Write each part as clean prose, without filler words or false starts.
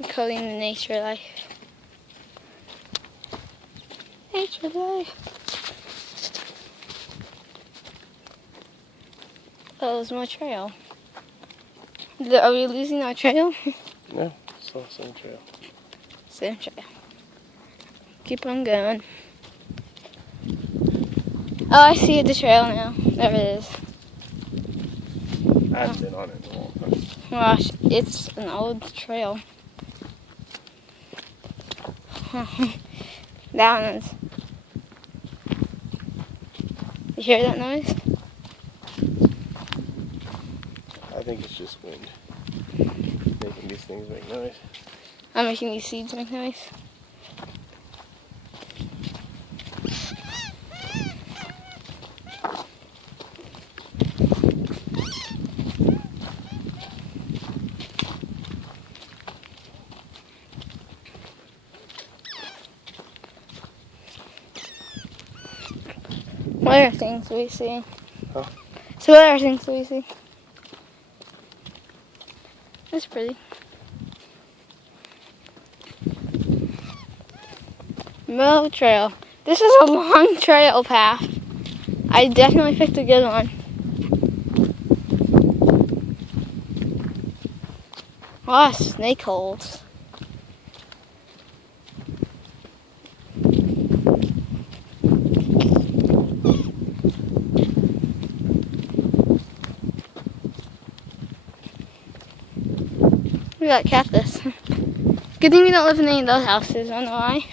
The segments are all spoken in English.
Encoding the nature life. Nature life. Oh, there's more trail. Are we losing our trail? No, still the same trail. Same trail. Keep on going. Oh, I see the trail now. There it is. I haven't been on it in a long time. Gosh, it's an old trail. That one is. You hear that noise? I think it's just wind making these things make noise. I'm making these seeds make noise. What other things do we see? Huh? So what other things do we see? That's pretty. Middle trail. This is a long trail path. I definitely picked a good one. A lot of snake holes. We got cactus. Good thing we don't live in any of those houses. I don't know why.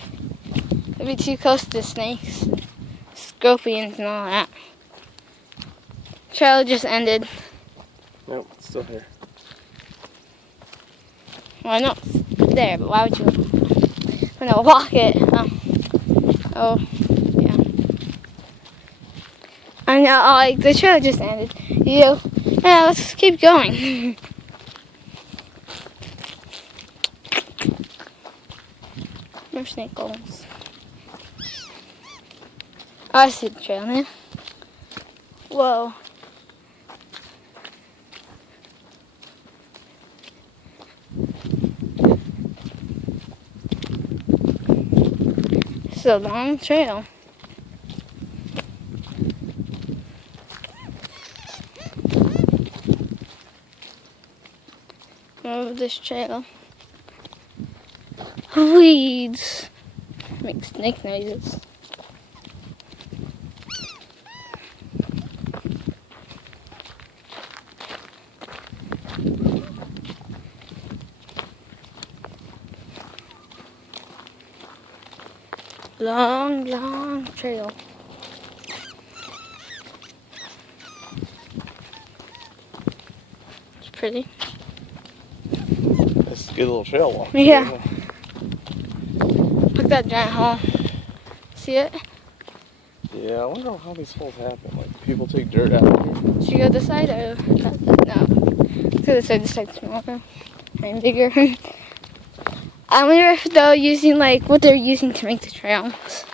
It'd be too close to snakes, scorpions, and all that. Trail just ended. Nope, it's still here. Well, I know it's there, but why would you want to walk it? Oh, yeah. I know, like, the trail just ended. Yeah, let's keep going. More snake holes. Oh, I see the trail now. Whoa. It's a long trail. Over this trail. Weeds. Make snake noises. Long, long trail. It's pretty. That's a good little trail walk. Yeah. Look at that giant hole. See it? Yeah, I wonder how these holes happen. Like, people take dirt out of here. Should we go this side or no? Let's go this side. This side's smaller and bigger. I wonder if they're using what they're using to make the trails.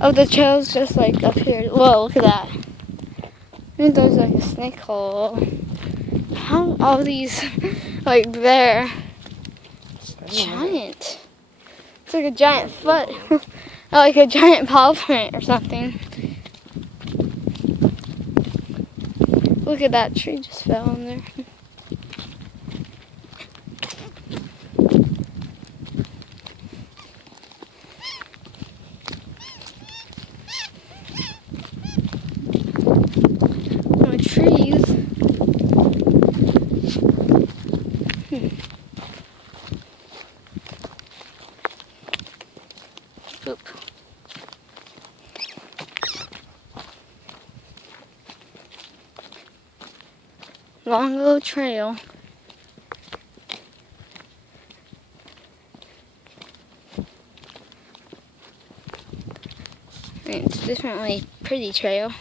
Oh, the trail's just up here. Whoa, look at that. And there's a snake hole. How all these there? Giant. It's like a giant foot. Like a giant paw print or something. Look at that tree just fell in there. More trees. Oop. Long little trail. It's definitely a pretty trail.